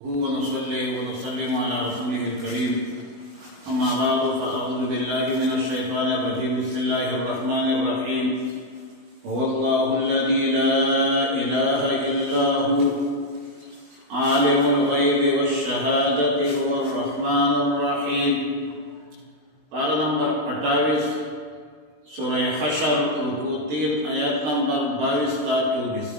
ونصلي ونسلم على رسوله الكريم أما بعد فأعوذ بالله من الشيطان الرجيم بسم الله الرحمن الرحيم هو الله الذي لا إله إلا هو عالم الغيب والشهادة هو الرحمن الرحيم پارہ نمبر 28 سورہ حشر رکوع 3 آیت نمبر 22 تا 24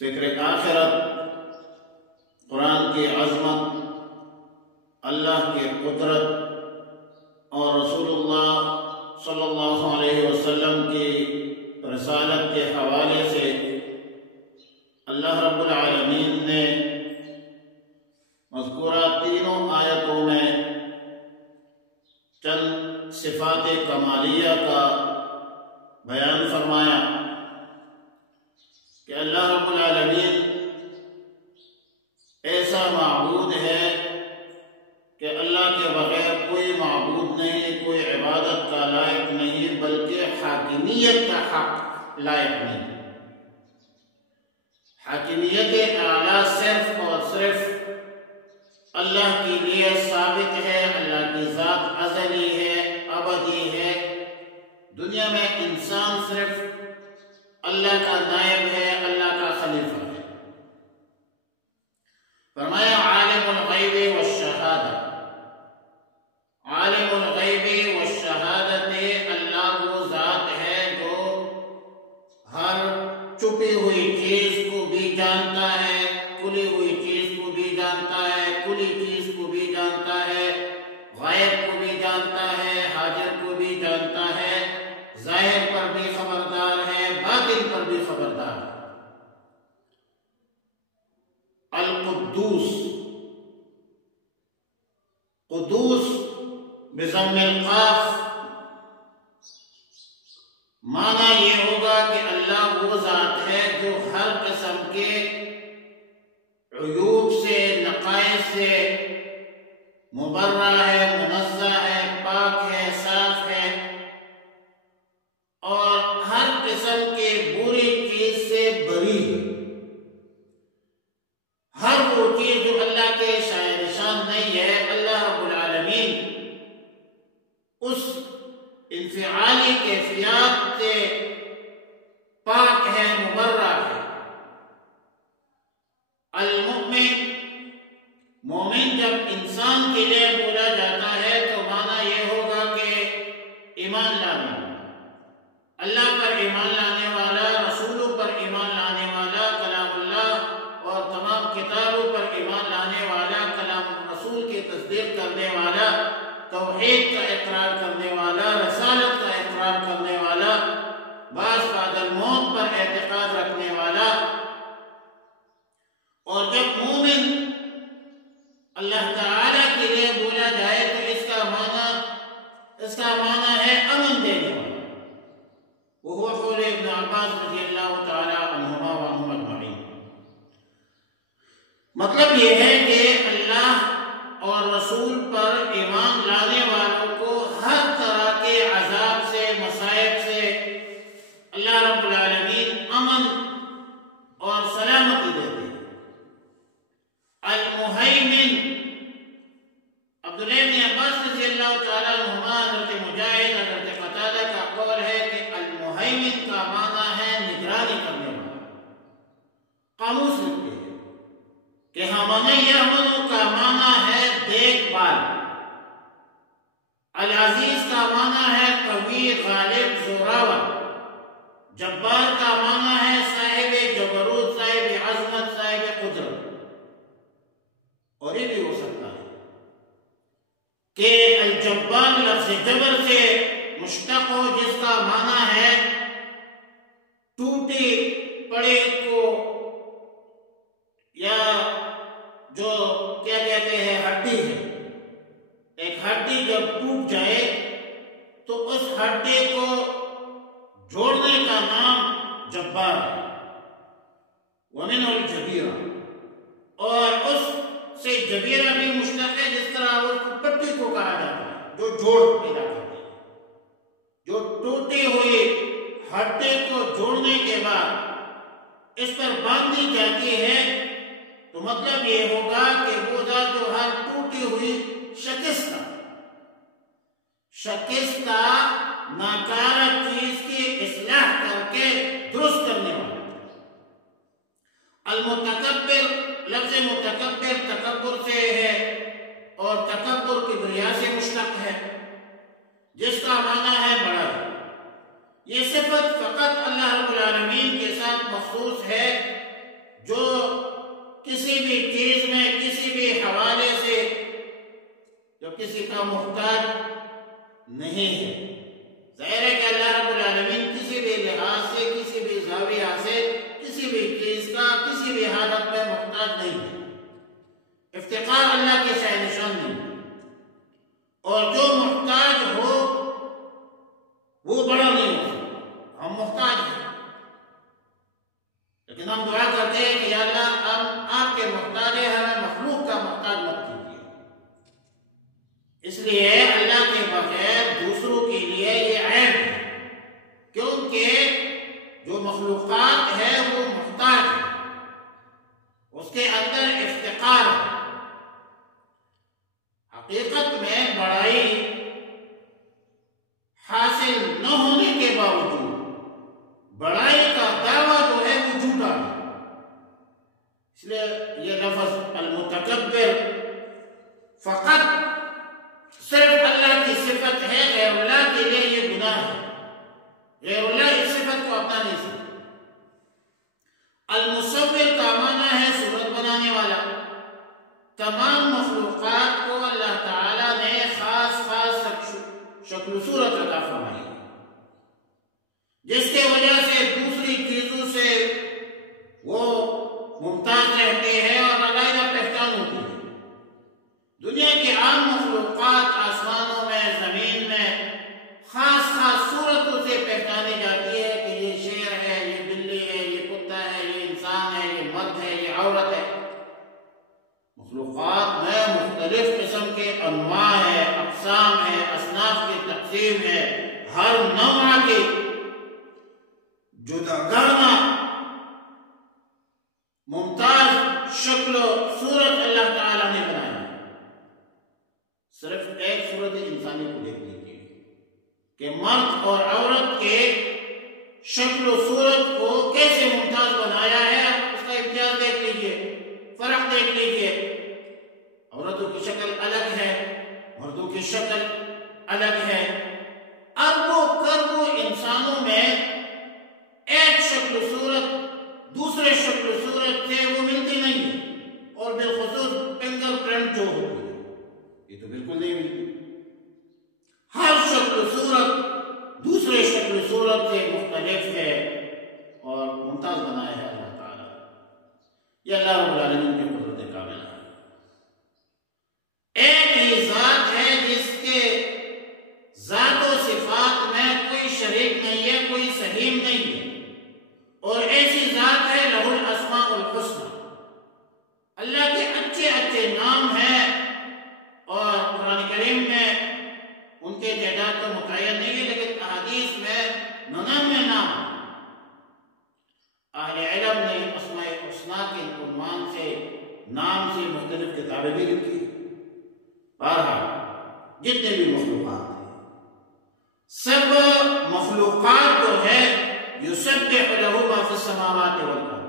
ذکر آخرت، قرآن کی عظمت، اللہ کی قدرت اور رسول اللہ صلی اللہ علیہ وسلم کی رسالت کے حوالے سے اللہ رب العالمین نے مذکورہ تینوں آیتوں میں چند صفات کمالیہ کا بیان فرمایا کہ اللہ رب العالمین ایسا معبود ہے کہ اللہ کے بغیر کوئی معبود نہیں، کوئی عبادت کا لائق نہیں، بلکہ حاکمیت کا حق لائق نہیں۔ حاکمیت اعلیٰ صرف اور صرف اللہ کے لیے ثابت ہے۔ اللہ کی ذات ازلی ہے، ابدی ہے۔ دنیا میں انسان صرف اللہ کا نائب ہے، اللہ کا خلیفہ ہے۔ فرمایا عالم الغیب والشہادہ، عالم الغیب والشہادت، اللہ وہ ذات ہے جو ہر چھپی ہوئی چیز کو بھی جانتا ہے، کھلی ہوئی چیز کو بھی جانتا ہے، کھلی چیز کو بھی جانتا ہے، غائب کو بھی جانتا ہے، حاضر کو بھی جانتا ہے، ظاہر پر بھی خبردار ہے، باطن پر بھی خبردار ہے۔ القدوس، قدوس بضم القاف، معنی یہ ہوگا کہ اللہ وہ ذات ہے جو ہر قسم کے عیوب سے، نقائص سے مبرہ ہے، منزہ ہے، پاک ہے، صاف ہے، اور ہر قسم کے بری چیز سے بری ہے۔ ہر وہ چیز جو اللہ کے شائع نشان نہیں ہے، اللہ رب العالمین اس انفعالی کیفیات سے پاک ہے، مبرہ ہے۔ المؤمن، مومن جب انسان کے لیے بولا جاتا ہے تو معنی یہ ہوگا کہ ایمان لانے والا، اللہ پر ایمان لانے والا، رسولوں پر ایمان لانے والا، کلام اللہ اور تمام کتابوں پر ایمان لانے والا، کلام رسول کی تصدیق کرنے والا، توحید کا اقرار کرنے والا، رسالت کا اقرار کرنے والا، بعث بعد الموت پر اعتقاد رکھنے والا۔ اور جب مومن اللہ تعالیٰ کے لیے بولا جائے تو اس کا معنی ہے امن دینے والا۔ وہ قول ابن عباس رضی اللہ تعالی عنہما وعنہم اجمعین۔ مطلب یہ ہے کہ اللہ اور رسول پر ایمان لانے والوں کو ہر طرح کے عذاب سے، مصائب سے اللہ رب العالمین امن اور سلامتی دیتے ہیں۔ المہیمن، عبداللہ بن عباس رضی اللہ تعالیٰ عنہما، حضرت مجاہد، حضرت قتادہ کا قول ہے کہ المہیمن کا معنی ہے نگرانی کرنے والا۔ قاموس لکھتے ہیں کہ ہمن یامن کا معنی ہے دیکھ بھال۔ العزیز کا معنی ہے قوی، غالب، زوراور۔ جبار کا معنی ہے صاحب جبروت، صاحب عظمت، صاحب قدرت۔ اور یہ بھی ہو سکتا ہے کہ الجبار لفظ جبر سے مشتق ہو، جس کا معنی ہے ٹوٹے پڑے کو، یا جو کیا کہتے ہیں ہڈی ہے، ایک ہڈی جب ٹوٹ جائے تو اس ہڈی کو جوڑنے کا نام جبار ہے۔ ومن الجبیرہ، اور اس سے جبیرہ بھی مشتق ہے، جس طرح اس پٹی کو کہا جاتا ہے جو جوڑ پیدا کرتی ہے۔ جو ٹوٹی ہوئی ہڈی کو جوڑنے کے بعد باندھی جاتی ہے تو مطلب یہ ہوگا کہ وہ ذات جو ہر ٹوٹی ہوئی شکستہ ناکارہ چیز کی اصلاح کر کے درست کرنے والا. المتکبر، لفظ متکبر تکبر سے ہے اور تکبر کبریا سے مشتق ہے، جس کا معنی ہے بڑا. یہ صفت فقط اللہ رب العالمین کے ساتھ مخصوص ہے جو کسی بھی چیز میں کسی بھی حوالے سے جو کسی کا محتاج نہیں ہے. ظاہر ہے کہ اللہ رب العالمین کسی بھی لحاظ سے، کسی بھی زاویہ سے، کسی بھی چیز کا کسی بھی حالت میں محتاج نہیں ہے. افتقار اللہ کی شان نشان نہیں ہے، اور جو محتاج ہو وہ بڑا نہیں ہو. ہم محتاج ہیں، لیکن ہم دعا کرتے ہیں کہ یا اللہ ہم آپ کے محتاج ہیں، ہمیں مخلوق کا محتاج مت کیجیے. اس لیے اللہ کے بغیر دوسروں کے لیے یہ عیب ہے، کیونکہ جو مخلوقات ہے وہ محتاج ہے، اس کے اندر افتقار ہے. حقیقت میں بڑائی حاصل نہ ہونے کے باوجود بڑائی کا دعویٰ جو ہے وہ جھوٹا ہے. اس لیے یہ لفظ المتکبر فقط صرف اللہ کی صفت ہے، غیر اللہ کے لیے یہ گناہ ہے. غیر اللہ اس صفت کو اپنا نہیں سکتا. المصور کا معنی ہے صورت بنانے والا. تمام مخلوقات کو اللہ تعالیٰ نے خاص شکل و صورت عطا فرمائی ہے، جس کے وجہ سے دوسری چیزوں سے وہ ممتاز رہتے ہیں اور علیحدہ پہچان ہوتی ہے. دنیا کی عام مخلوقات آسمانوں میں، زمین میں خاص صورتوں سے پہچانی جاتی ہے کہ یہ شیر ہے، یہ بلی ہے، یہ کتا ہے، یہ انسان ہے، یہ مرد ہے، یہ عورت ہے. مخلوقات میں مختلف قسم کے انواع ہے، اقسام ہے، اصناف کی تقسیم ہے. ہر نوع کے جداگانہ ممتاز شکل و صورت اللہ تعالیٰ نے بنائی ہے. صرف ایک صورت انسانی کو دیکھ لیجیے کہ مرد اور عورت کے شکل و صورت کو کیسے ممتاز بنایا ہے. اس کا امتیاز دیکھ لیجیے، فرق دیکھ لیجیے. عورتوں کی شکل الگ ہے، مردوں کی شکل الگ ہے. اربوں کربوں انسانوں میں ایک شکل و صورت دوسرے شکل و صورت سے وہ ملتی نہیں ہے، اور بالخصوص فنگر پرنٹ جو ہوتی ہے یہ تو بالکل نہیں ملتی. ہر شکل و صورت دوسرے شکل و صورت سے مختلف ہے اور ممتاز بنایا ہے اللہ تعالیٰ. یہ اللہ رب العالمین کی قدرت کاملہ ہے. ایک ہی ذات ہے جس کے ذات و صفات میں کوئی شریک نہیں ہے، کوئی سہیم نہیں ہے، اور ایسی ذات ہے لہ الاسماء الحسنی. اللہ کے اچھے اچھے نام ہیں، اور قرآن کریم میں ان کے تعداد تو متعین نہیں ہے، لیکن احادیث میں 99 نام. اہل علم نے اسماء الحسنی کے عنوان سے نام سے مختلف کتابیں بھی لکھی. بہرحال جتنے بھی مخلوقات ہیں، سب مخلوقات جو ہے یسبح لہ ما فی السماوات والارض،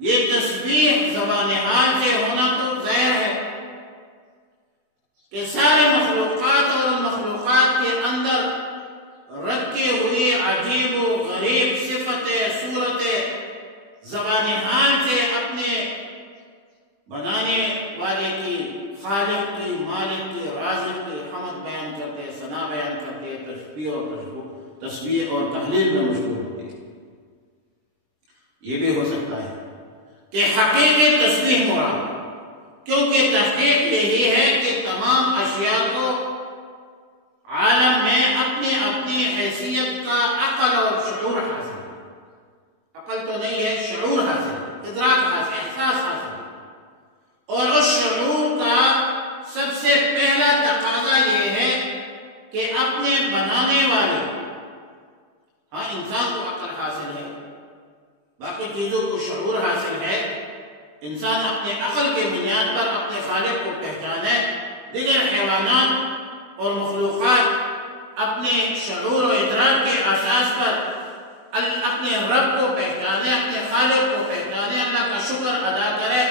یہ تسبیح زبان حال سے ہونا تو ظاہر ہے کہ سارے مخلوقات اور مخلوقات کے اندر رکھی ہوئی عجیب و غریب صفتیں، صورتیں زبان حال سے اپنے بنانے والے کی، خالق کی، مالک کی، رازق کی حمد بیان کرتے، ثنا بیان کرتے، تسبیح اور تحلیل میں مشغول ہوتے. یہ بھی ہو سکتا ہے کہ حقیقی تسبیح مراد، کیونکہ تحقیق یہی ہے کہ تمام اشیاء کو عالم میں اپنی اپنی حیثیت کا عقل اور شعور حاصل ہے. عقل تو نہیں ہے، شعور حاصل، ادراک حاصل، احساس حاصل. اور اس شعور کا سب سے پہلا تقاضا یہ ہے کہ اپنے بنانے والے، ہاں انسان کو عقل حاصل ہے، باقی چیزوں کو شعور حاصل انسان اپنے عقل کے بنیاد پر اپنے خالق کو پہچانے، دیگر حیوانات اور مخلوقات اپنے شعور و ادراک کے اساس پر اپنے رب کو پہچانے، اپنے خالق کو پہچانے، اللہ کا شکر ادا کرے۔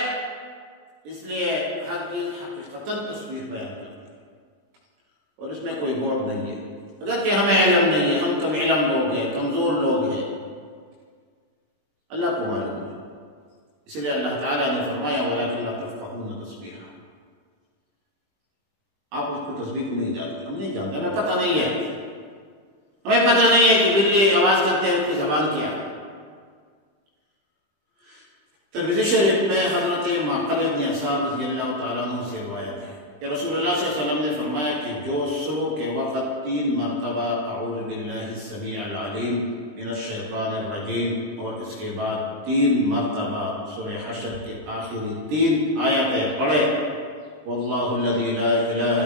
اس لیے ہر چیز حقیقتاً تصویر بیان کرتی ہے اور اس میں کوئی غور نہیں ہے۔ اگرچہ ہمیں علم نہیں ہے، ہم کم علم لوگ ہیں، کمزور لوگ ہیں، اللہ کو معلوم ہے۔ اس لیے اللہ تعالیٰ نے فرمایا وَلَكِنْ لَا تَفْقَهُونَ تَسْبِيحَهُ، آپ اس کو تسبیح کو نہیں جانتے، ہم نہیں جانتے، ہمیں پتہ نہیں ہے، ہمیں پتہ نہیں ہے کہ بلی آواز کرتے ہیں اس کی زبان کیا ہے۔ ترمذی شریف میں حضرت معقل بن یسار رضی اللہ تعالیٰ عنہ سے روایت ہے کہ رسول اللہ صلی اللہ علیہ وسلم نے فرمایا کہ جو صبح کے وقت 3 مرتبہ اعوذ باللہ السمیع العلیم من الشیطان الرجیم اور اس کے بعد 3 مرتبہ سورہ حشر کی آخری 3 آیتیں پڑھے، واللہ الذی لا الہ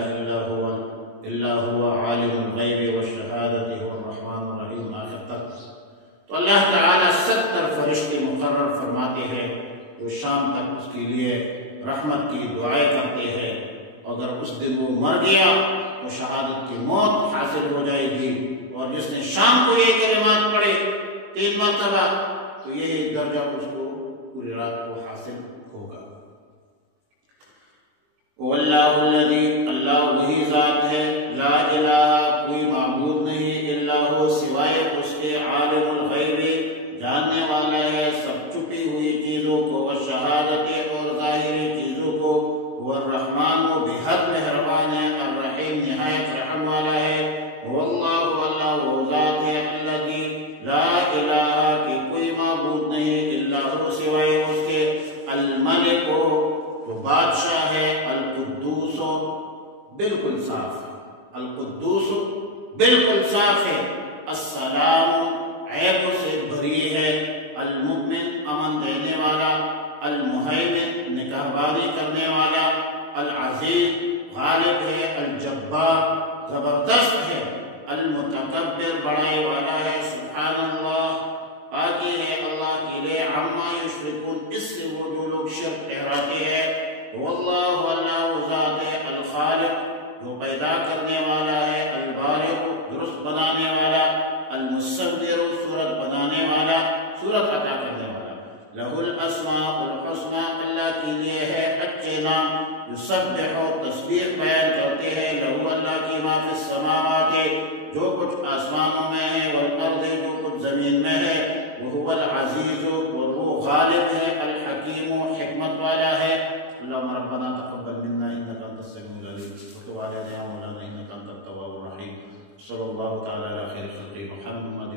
الا هو عالم الغیب والشہادۃ هو الرحمن الرحیم آخر تک، تو اللہ تعالیٰ 70 فرشتے مقرر فرماتے ہیں جو شام تک اس کے لیے رحمت کی دعائیں کرتے ہیں۔ اگر اس دن وہ مر گیا تو شہادت کی موت حاصل ہو جائے گی، اور جس نے شام کو یہ کلمات پڑھے 3 مرتبہ تو یہ درجہ اس کو پوری رات کو حاصل ہوگا۔ واللہ الذی، اللہ وہی ذات ہے، لا الہ کوئی معبود نہیں، الا ہو سوائے اس کے، عالم الغیب جاننے والا ہے سب چھپی ہوئی چیزوں کو، والشہادت اور ظاہری چیزوں کو، والرحمن و بحد مہربان ہے، الرحیم نہایت رحم والا ہے، واللہ اللہ وہ ذات ہے، الذی لا الہ کہ کوئی معبود نہیں، الا ہو سوائے اس کے، الملک جو بادشاہ ہے، القدوس بالکل صاف ہے، القدوس بالکل صاف ہے، السلام عیب سے بری ہے، المؤمن امن دینے والا، المہیمن نگہبانی کرنے والا، العزیز غالب ہے، الجبار زبردست ہے، المتکبر بڑائی والا ہے، سبحان اللہ پاکی ہے اللہ کے لیے، عما یشرکون اس سے وہ جو لوگ شرک ٹھہراتے ہیں، واللہ اللہ وہ ذات ہے، الخالق جو پیدا کرنے والا ہے، البارئ درست بنانے والا، المصور صورت بنانے والا، صورت عطا کرنے والا، لہ الاسماء الحسنى اللہ کے لیے ہے اچھے نام، یسبح تسبیح بیان کرتے ہیں، لہ اللہ کی ما فی السماوات جو کچھ آسمانوں میں ہے، والارض جو کچھ زمین میں ہے، وہو العزیز اور وہ غالب ہے، الحکیم حکمت والا ہے۔ اللہم ربنا تقبل منا انک انت السمیع العلیم وتب علینا یا مولانا انک انت التواب الرحیم، صلی اللہ تعالی علی خیر خلق محمد